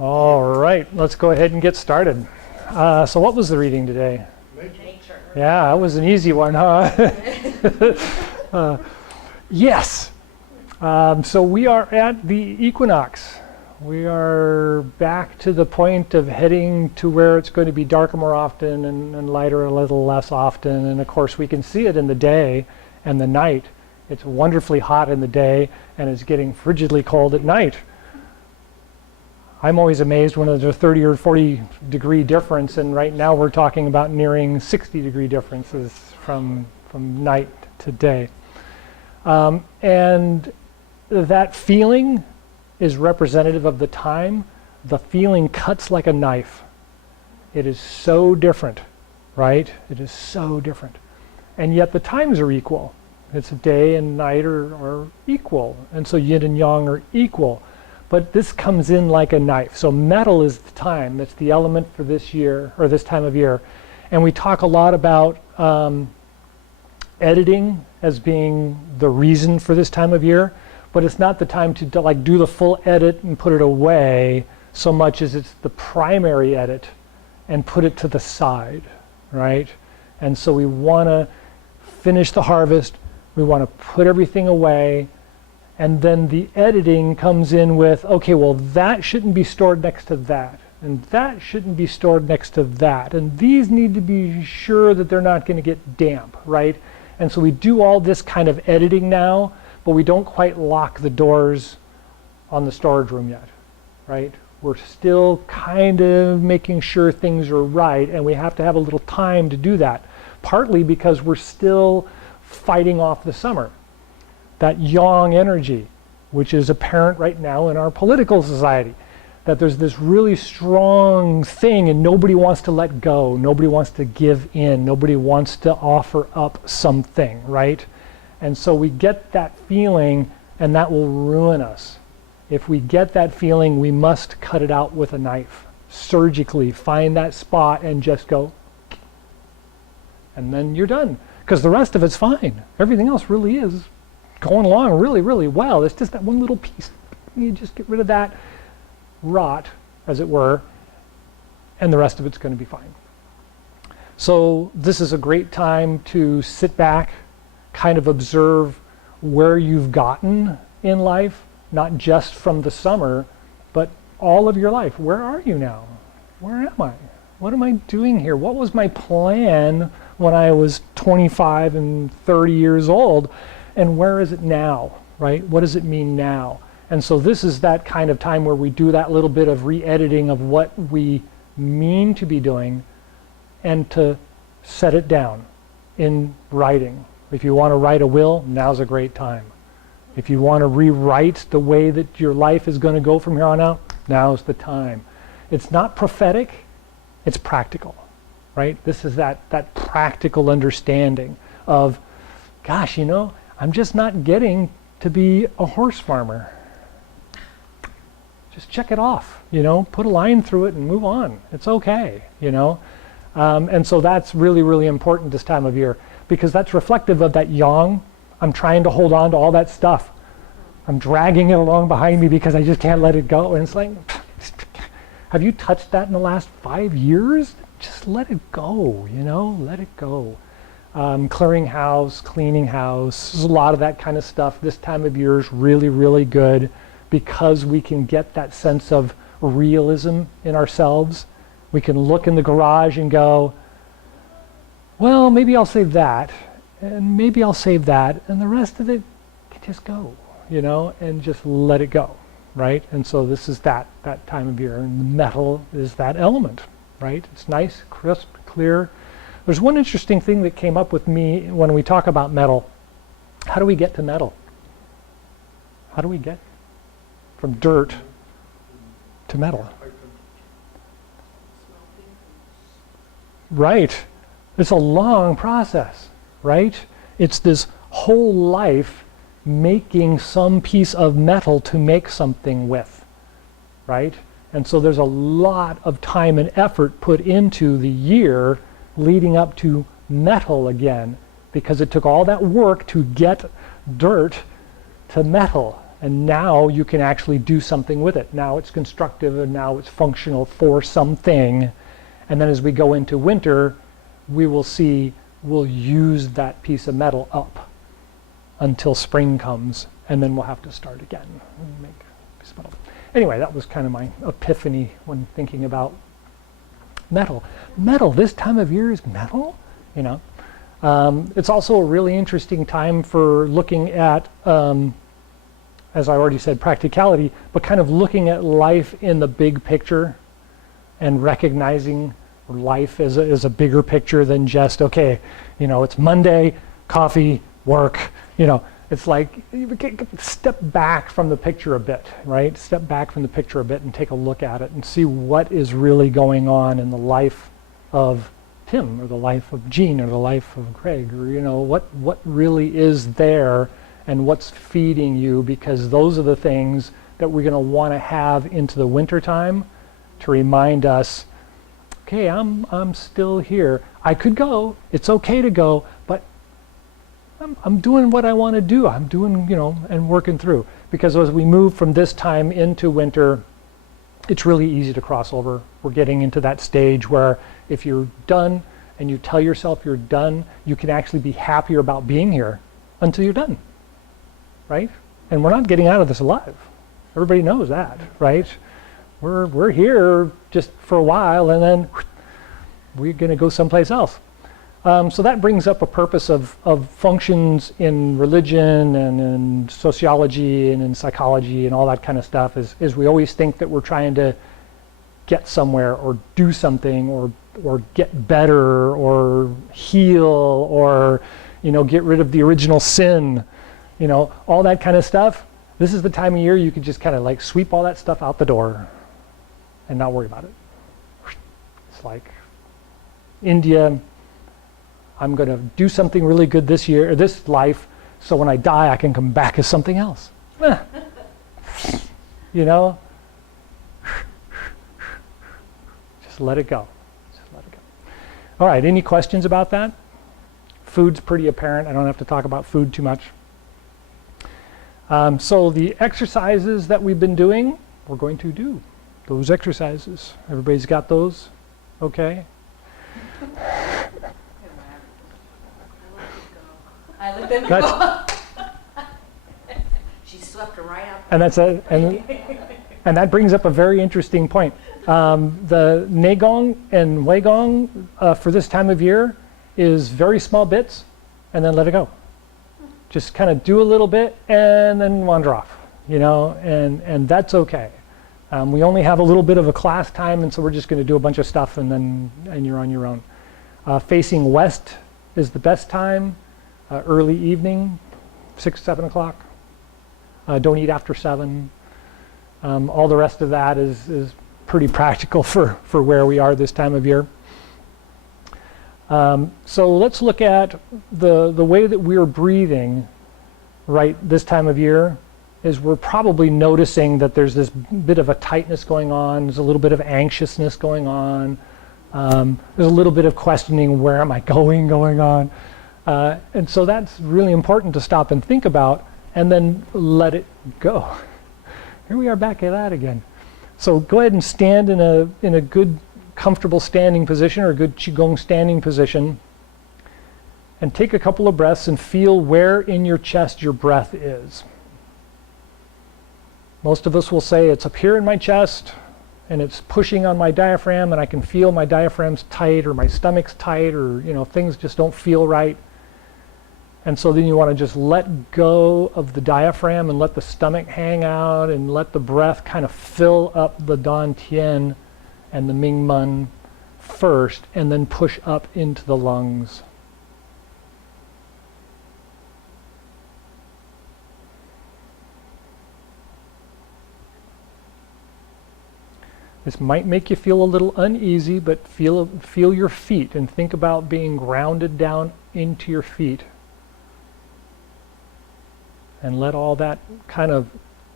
All right, let's go ahead and get started. So what was the reading today? Nature. Yeah, that was an easy one, huh? Yes. So we are at the equinox. We are back to the point of heading to where it's going to be darker more often and lighter a little less often. And of course, we can see it in the day and the night. It's wonderfully hot in the day and it's getting frigidly cold at night. I'm always amazed when there's a 30 or 40 degree difference, and right now we're talking about nearing 60 degree differences from night to day. And that feeling is representative of the time. The feeling cuts like a knife. It is so different, right? It is so different. And yet the times are equal. It's day and night are equal. And so yin and yang are equal. But this comes in like a knife. So metal is the time. That's the element for this year, or this time of year. And we talk a lot about editing as being the reason for this time of year. But it's not the time to like do the full edit and put it away so much as it's the primary edit and put it to the side, right? And so we want to finish the harvest. We want to put everything away. And then the editing comes in with, okay, well, that shouldn't be stored next to that. And that shouldn't be stored next to that. And these need to be sure that they're not going to get damp, right? And so we do all this kind of editing now, but we don't quite lock the doors on the storage room yet, right? We're still kind of making sure things are right, and we have to have a little time to do that, partly because we're still fighting off the summer. That yang energy, which is apparent right now in our political society, that there's this really strong thing and nobody wants to let go, nobody wants to give in, nobody wants to offer up something, right? And so we get that feeling and that will ruin us. If we get that feeling, we must cut it out with a knife, surgically find that spot and just go, and then you're done. Because the rest of it's fine. Everything else really is going along really, really well. It's just that one little piece. You just get rid of that rot, as it were, and the rest of it's going to be fine. So this is a great time to sit back, kind of observe where you've gotten in life, not just from the summer, but all of your life. Where are you now? Where am I? What am I doing here? What was my plan when I was 25 and 30 years old? And where is it now, right? What does it mean now? And so this is that kind of time where we do that little bit of re-editing of what we mean to be doing and to set it down in writing. If you want to write a will, now's a great time. If you want to rewrite the way that your life is going to go from here on out, now's the time. It's not prophetic, it's practical, right? This is that practical understanding of, gosh, you know, I'm just not getting to be a horse farmer. Just check it off, you know, put a line through it and move on. It's okay, you know. And so that's really, really important this time of year because that's reflective of that yang. I'm trying to hold on to all that stuff. I'm dragging it along behind me because I just can't let it go. And it's like, have you touched that in the last 5 years? Just let it go, you know, let it go. Clearing house, cleaning house, there's a lot of that kind of stuff. This time of year is really, really good because we can get that sense of realism in ourselves. We can look in the garage and go, well, maybe I'll save that, and maybe I'll save that, and the rest of it can just go, you know, and just let it go, right? And so this is that time of year, and the metal is that element, right? It's nice, crisp, clear. There's one interesting thing that came up with me when we talk about metal. How do we get to metal? How do we get from dirt to metal? Right. It's a long process, right? It's this whole life making some piece of metal to make something with, right? And so there's a lot of time and effort put into the year leading up to metal again, because it took all that work to get dirt to metal, And now you can actually do something with it. Now it's constructive and now it's functional for something. And then as we go into winter, we will see we'll use that piece of metal up until spring comes, and then we'll have to start again and make a piece of metal. Anyway, that was kind of my epiphany when thinking about metal. Metal, this time of year is metal, you know. It's also a really interesting time for looking at, as I already said, practicality, but kind of looking at life in the big picture and recognizing life as a bigger picture than just, okay, you know, it's Monday, coffee, work, you know. It's like, step back from the picture a bit, right? Step back from the picture a bit and take a look at it and see what is really going on in the life of Tim, or the life of Jean, or the life of Greg, or, you know, what really is there and what's feeding you, because those are the things that we're going to want to have into the winter time to remind us, okay, I'm still here. I could go. It's okay to go, but I'm doing what I want to do. I'm doing, you know, and working through. Because as we move from this time into winter, it's really easy to cross over. We're getting into that stage where if you're done and you tell yourself you're done, you can actually be happier about being here until you're done, right? And we're not getting out of this alive. Everybody knows that, right? We're here just for a while, and then we're going to go someplace else. So that brings up a purpose of functions in religion and in sociology and in psychology and all that kind of stuff, is we always think that we're trying to get somewhere or do something or get better or heal or, you know, get rid of the original sin, you know, all that kind of stuff. This is the time of year you could just kind of like sweep all that stuff out the door and not worry about it. It's like India, I'm going to do something really good this year, or this life, so when I die I can come back as something else. You know? Just let it go. Just let it go. All right, any questions about that? Food's pretty apparent. I don't have to talk about food too much. So the exercises that we've been doing, we're going to do those exercises. Everybody's got those? Okay. I let them go. She swept her right up. And and that brings up a very interesting point. The Neigong and Weigong for this time of year is very small bits, and then let it go. Just kind of do a little bit and then wander off, you know, and that's okay. We only have a little bit of a class time, and so we're just going to do a bunch of stuff, and you're on your own. Facing west is the best time. Early evening, 6, 7 o'clock. Don't eat after 7. All the rest of that is pretty practical for where we are this time of year. So let's look at the way that we're breathing right this time of year. Is we're probably noticing that there's this bit of a tightness going on. There's a little bit of anxiousness going on. There's a little bit of questioning, where am I going on. And so that's really important to stop and think about, and then let it go. Here we are back at that again. So go ahead and stand in a good, comfortable standing position, or a good Qigong standing position, and take a couple of breaths and feel where in your chest your breath is. Most of us will say it's up here in my chest, and it's pushing on my diaphragm, and I can feel my diaphragm's tight, or my stomach's tight, or, you know, things just don't feel right. And so then you want to just let go of the diaphragm and let the stomach hang out, and let the breath kind of fill up the Dan Tian and the Ming Men first, and then push up into the lungs. This might make you feel a little uneasy, but feel your feet and think about being grounded down into your feet. And let all that kind of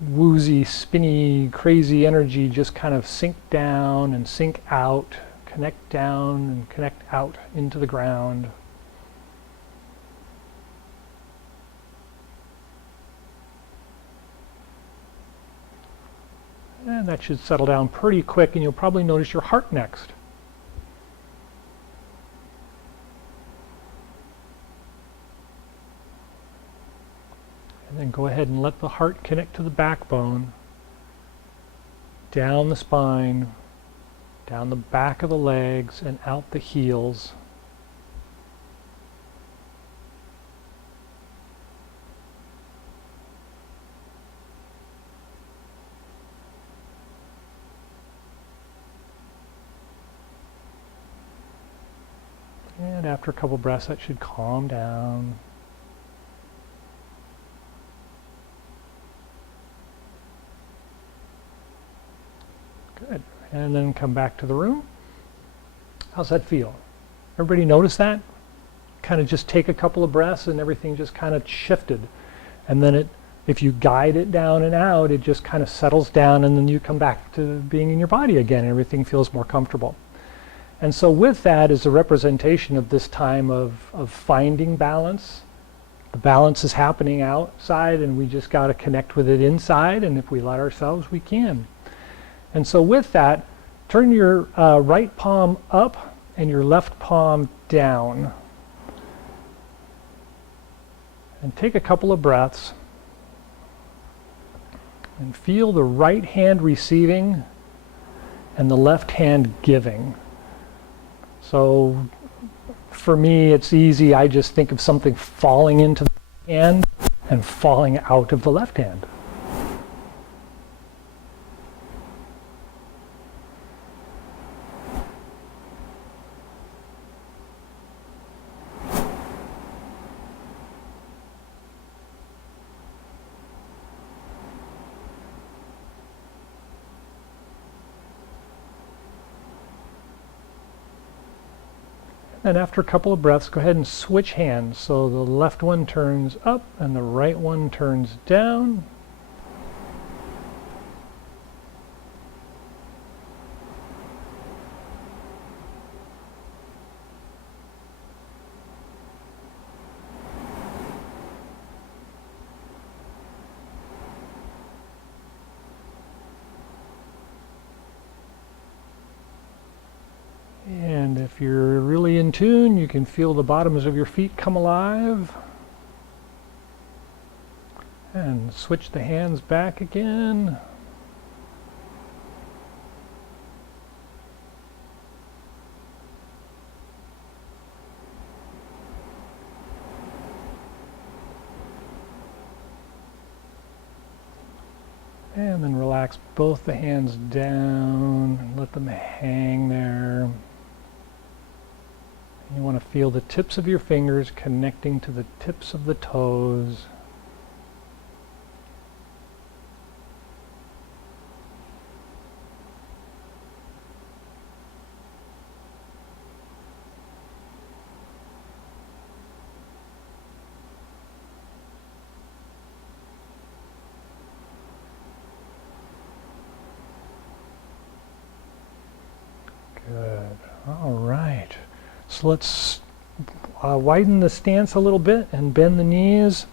woozy, spinny, crazy energy just kind of sink down and sink out, connect down and connect out into the ground. And that should settle down pretty quick, and you'll probably notice your heart next. And then go ahead and let the heart connect to the backbone, down the spine, down the back of the legs, and out the heels. And after a couple breaths, that should calm down. Good. And then come back to the room. How's that feel? Everybody notice that? Kind of just take a couple of breaths and everything just kind of shifted. And then if you guide it down and out, it just kind of settles down, and then you come back to being in your body again, and everything feels more comfortable. And so with that is a representation of this time of finding balance. The balance is happening outside, and we just got to connect with it inside, and if we let ourselves, we can. And so with that, turn your right palm up and your left palm down. And take a couple of breaths. And feel the right hand receiving and the left hand giving. So for me, it's easy. I just think of something falling into the hand and falling out of the left hand. And after a couple of breaths, go ahead and switch hands. So the left one turns up and the right one turns down. And if you're really in tune, you can feel the bottoms of your feet come alive. And switch the hands back again. And then relax both the hands down and let them hang there. You want to feel the tips of your fingers connecting to the tips of the toes. Good. All right. So let's widen the stance a little bit and bend the knees.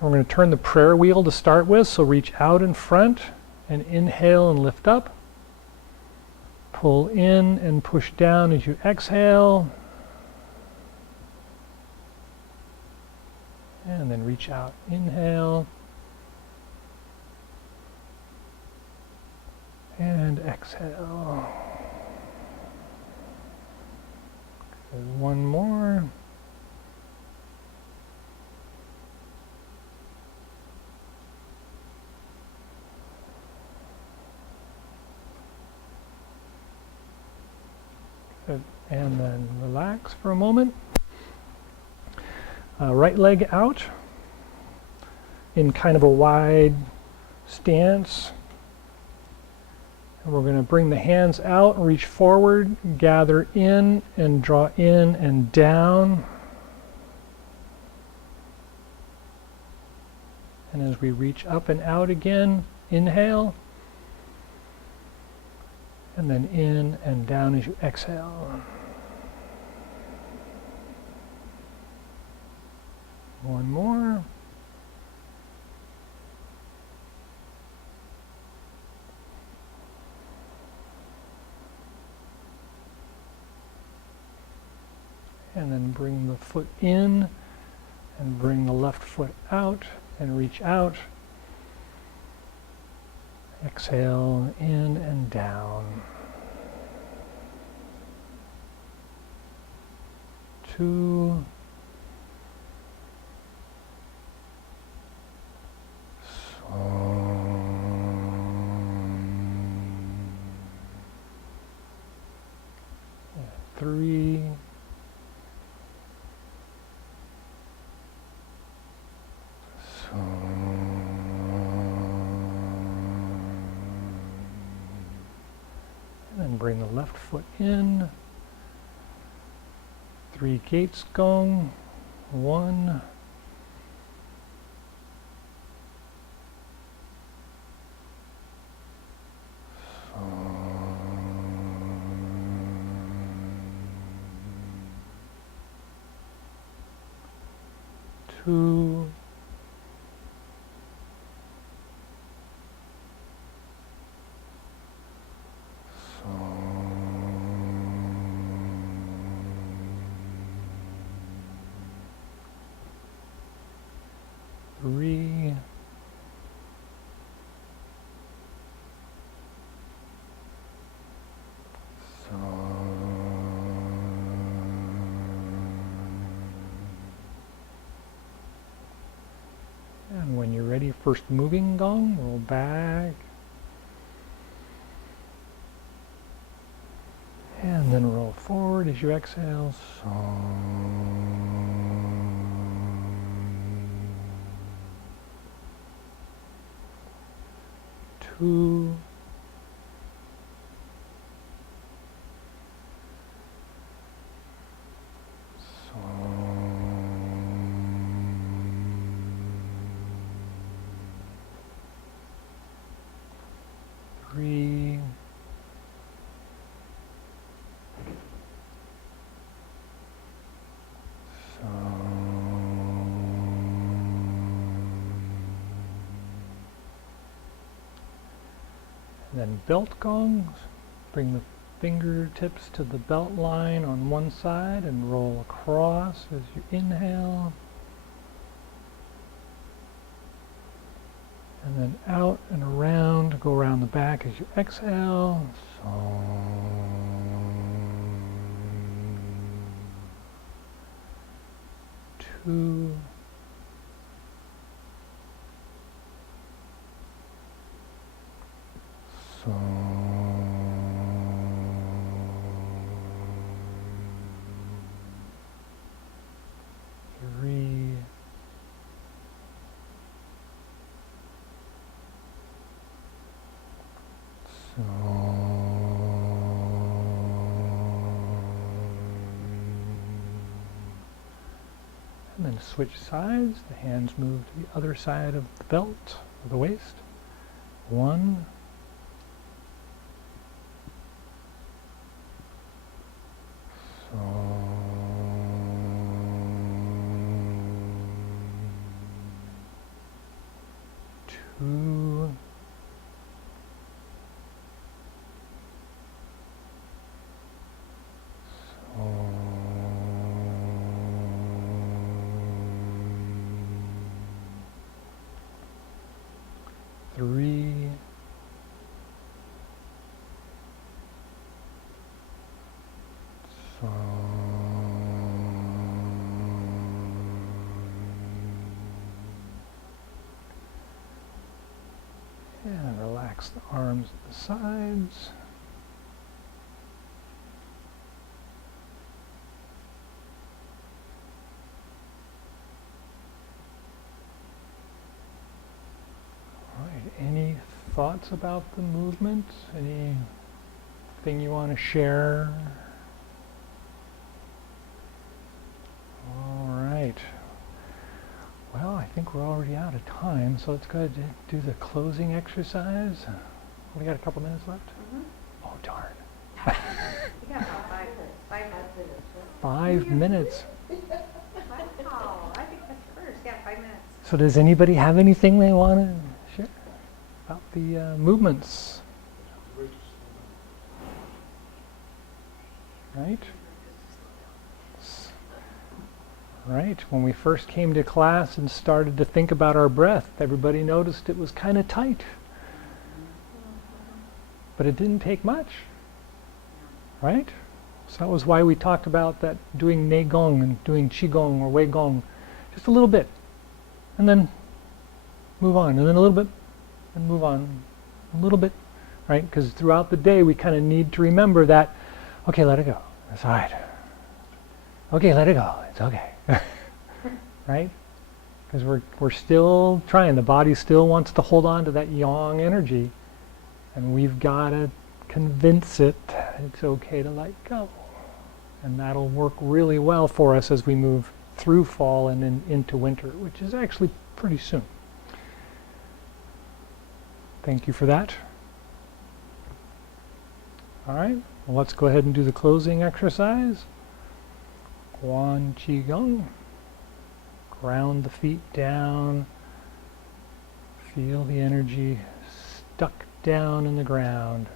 And we're going to turn the prayer wheel to start with. So reach out in front and inhale and lift up. Pull in and push down as you exhale. And then reach out. Inhale. And exhale. One more. Good. And then relax for a moment. Right leg out in kind of a wide stance. And we're going to bring the hands out, reach forward, gather in and draw in and down. And as we reach up and out again, inhale. And then in and down as you exhale. One more. And then bring the foot in and bring the left foot out and reach out. Exhale in and down. 2. Three. And then bring the left foot in. 3 gates gong. 1. 2. 3. And when you're ready, first moving gong, roll back. And then roll forward as you exhale. 2. 3. 4. Then belt gongs. Bring the fingertips to the belt line on one side and roll across as you inhale. And then out and around, go around the back as you exhale. 2. 3. 'And then switch sides. The hands move to the other side of the belt, or the waist. 1. 2. 3. 'And relax the arms at the sides. All right, any thoughts about the movement? Anything you want to share? All right. Well, I think we're already out of time, so let's go ahead and do the closing exercise. We got a couple minutes left? Oh, darn. You got about 5 minutes. 5 minutes. Wow, I think that's first. Yeah, 5 minutes. So does anybody have anything they want to share about the movements? Right? right? When we first came to class and started to think about our breath, everybody noticed it was kind of tight. But it didn't take much, right? So that was why we talked about that doing Neigong and doing Qigong or Wei Gong, just a little bit, and then move on, and then a little bit, and move on, a little bit, right? Because throughout the day we kind of need to remember that, okay, let it go, it's all right. Okay, let it go, it's okay, right? Because we're still trying, the body still wants to hold on to that yang energy, and we've got to convince it it's okay to let go. And that'll work really well for us as we move through fall and into winter, which is actually pretty soon. Thank you for that. All right, well, let's go ahead and do the closing exercise. Guan Chi Gung. Ground the feet down. Feel the energy stuck down in the ground.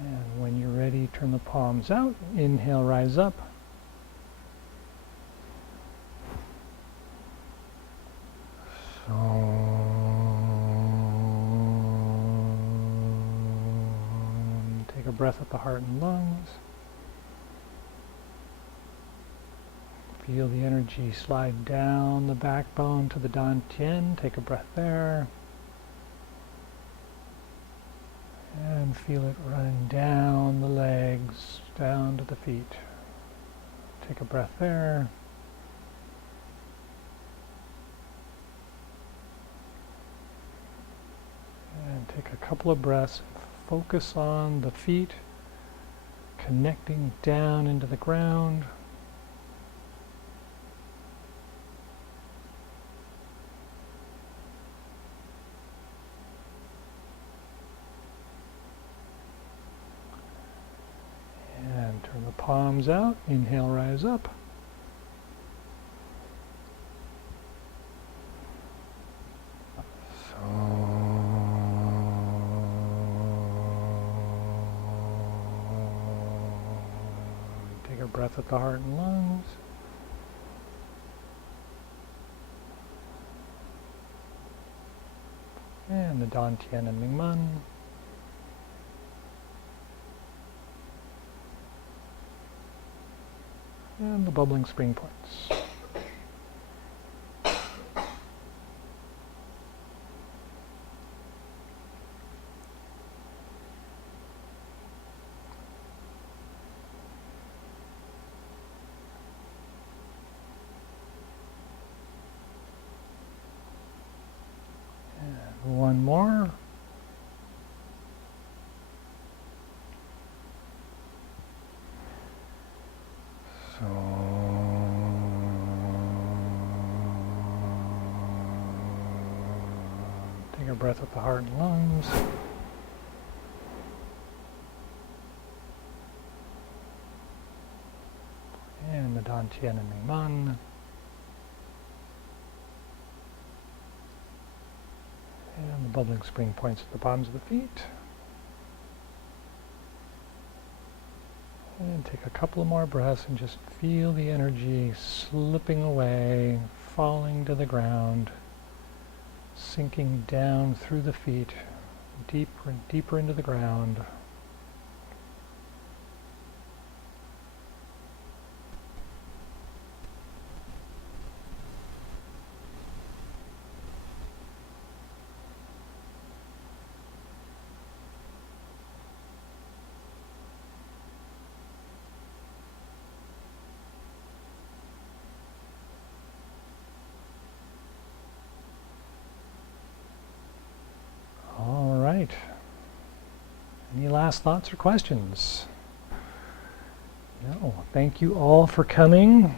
And when you're ready, turn the palms out. Inhale, rise up. Take a breath at the heart and lungs. Feel the energy slide down the backbone to the dantian. Take a breath there. And feel it running down the legs, down to the feet. Take a breath there. And take a couple of breaths. Focus on the feet, connecting down into the ground. Turn the palms out, inhale, rise up. Take a breath at the heart and lungs. And the dantian and Mingmen. And the bubbling spring points. And one more. So take a breath at the heart and lungs. And the dantian and Mingmen. And the bubbling spring points at the bottoms of the feet. And take a couple of more breaths and just feel the energy slipping away, falling to the ground, sinking down through the feet, deeper and deeper into the ground. Right. Any last thoughts or questions? No. Thank you all for coming.